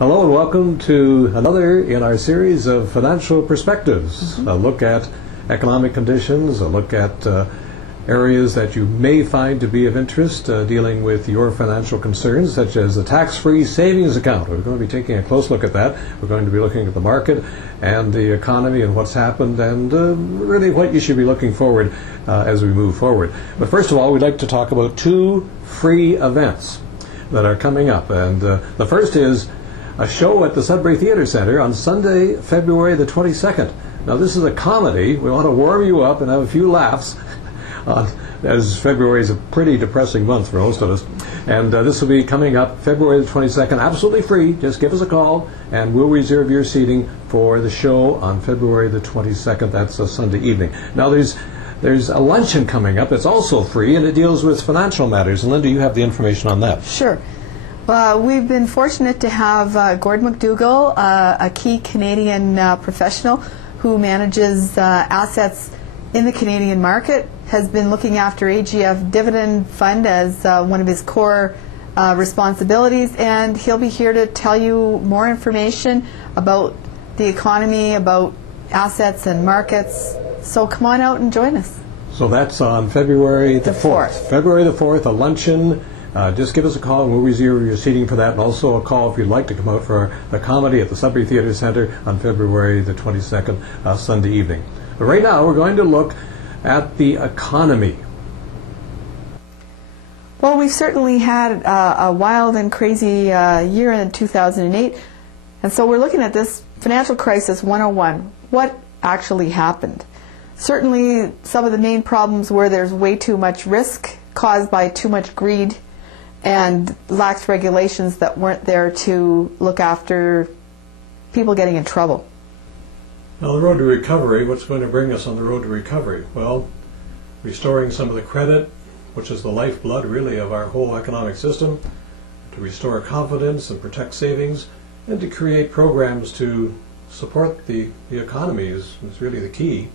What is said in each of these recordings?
Hello and welcome to another in our series of Financial Perspectives. A look at economic conditions, a look at areas that you may find to be of interest dealing with your financial concerns, such as the tax-free savings account. We're going to be taking a close look at that. We're going to be looking at the market and the economy and what's happened and really what you should be looking forward as we move forward. But first of all, we'd like to talk about two free events that are coming up. And the first is a show at the Sudbury Theatre Centre on Sunday, February the 22nd. Now, this is a comedy. We want to warm you up and have a few laughs, as February is a pretty depressing month for most of us. And this will be coming up February the 22nd, absolutely free. Just give us a call, and we'll reserve your seating for the show on February the 22nd. That's a Sunday evening. Now, there's a luncheon coming up that's also free, and it deals with financial matters. And Linda, you have the information on that. Sure. We've been fortunate to have Gordon McDougall, a key Canadian professional who manages assets in the Canadian market, has been looking after AGF Dividend Fund as one of his core responsibilities, and he'll be here to tell you more information about the economy, about assets and markets. So come on out and join us. So that's on February the 4th. February the 4th, a luncheon. Just give us a call and we'll reserve your seating for that, and also a call if you'd like to come out for a comedy at the Sudbury Theatre Centre on February the 22nd, Sunday evening. But right now we're going to look at the economy. Well, we've certainly had a wild and crazy year in 2008, and so we're looking at this financial crisis 101. What actually happened? Certainly some of the main problems were there's way too much risk caused by too much greed and lax regulations that weren't there to look after people getting in trouble. Now, the road to recovery, what's going to bring us on the road to recovery? Well, restoring some of the credit, which is the lifeblood really of our whole economic system, to restore confidence and protect savings, and to create programs to support the economy is really the key.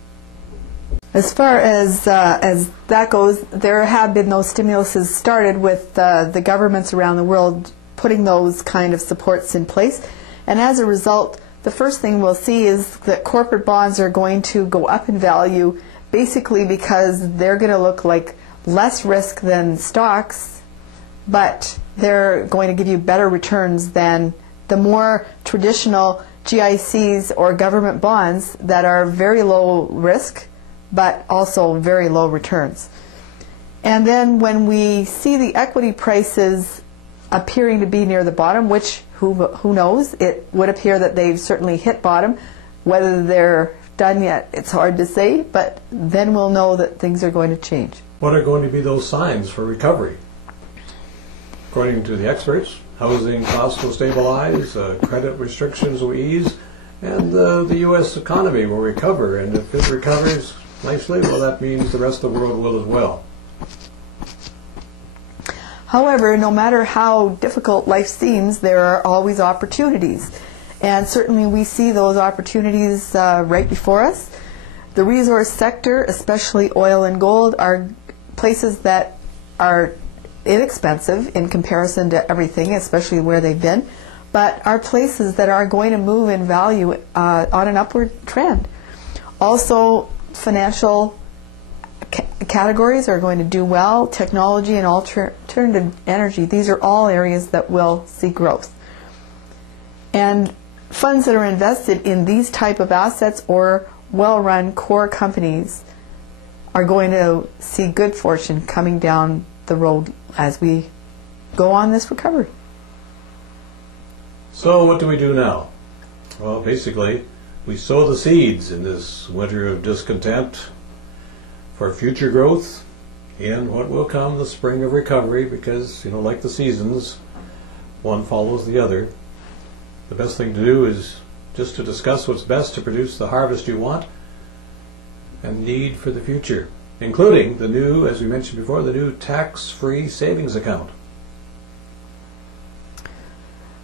As far as that goes, there have been those stimuluses started with the governments around the world putting those kind of supports in place. And as a result, the first thing we'll see is that corporate bonds are going to go up in value, basically because they're going to look like less risk than stocks, but they're going to give you better returns than the more traditional GICs or government bonds that are very low risk but also very low returns. And then when we see the equity prices appearing to be near the bottom, which who knows, it would appear that they've certainly hit bottom. Whether they're done yet, it's hard to say, but then we'll know that things are going to change. What are going to be those signs for recovery? According to the experts, housing costs will stabilize, credit restrictions will ease, and the U.S. economy will recover. And if it recovers nicely, well, that means the rest of the world will as well. However, no matter how difficult life seems, there are always opportunities. And certainly we see those opportunities right before us. The resource sector, especially oil and gold, are places that are inexpensive in comparison to everything, especially where they've been, but are places that are going to move in value on an upward trend. Also, financial categories are going to do well. Technology and alternative energy, these are all areas that will see growth. And funds that are invested in these type of assets or well-run core companies are going to see good fortune coming down the road as we go on this recovery. So what do we do now? Well, basically, we sow the seeds in this winter of discontent for future growth in what will come the spring of recovery, because, you know, like the seasons, one follows the other. The best thing to do is just to discuss what's best to produce the harvest you want and need for the future, including the new, as we mentioned before, the new tax-free savings account.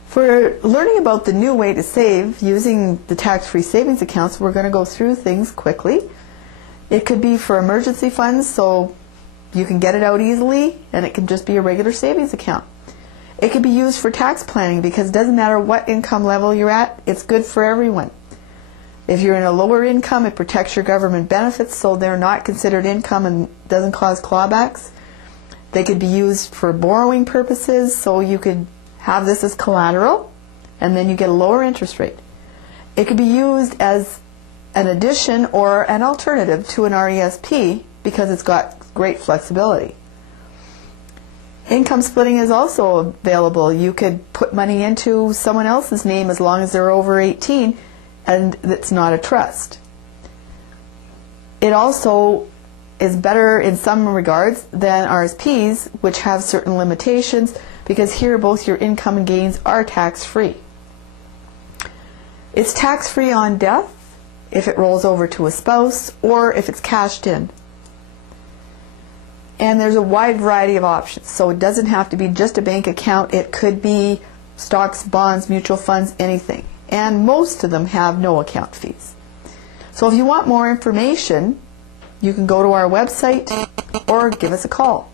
For learning about the new way to save using the tax-free savings accounts, we're going to go through things quickly. It could be for emergency funds, so you can get it out easily, and it can just be a regular savings account. It could be used for tax planning because it doesn't matter what income level you're at, it's good for everyone. If you're in a lower income, it protects your government benefits so they're not considered income and doesn't cause clawbacks. They could be used for borrowing purposes, so you could have this as collateral and then you get a lower interest rate. It could be used as an addition or an alternative to an RESP because it's got great flexibility. Income splitting is also available. You could put money into someone else's name as long as they're over 18 and it's not a trust. It also is better in some regards than RSPs, which have certain limitations, because here both your income and gains are tax-free. It's tax-free on death if it rolls over to a spouse or if it's cashed in. And there's a wide variety of options, so it doesn't have to be just a bank account. It could be stocks, bonds, mutual funds, anything. And most of them have no account fees. So if you want more information, you can go to our website or give us a call.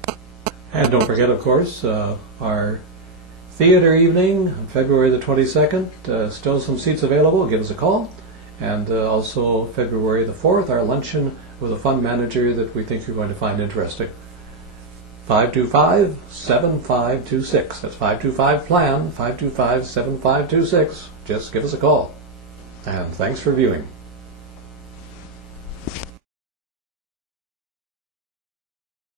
And don't forget, of course, our theater evening on February the 22nd. Still some seats available. Give us a call. And also February the 4th, our luncheon with a fund manager that we think you're going to find interesting. 525-7526. That's 525-PLAN, 525-7526. Just give us a call. And thanks for viewing.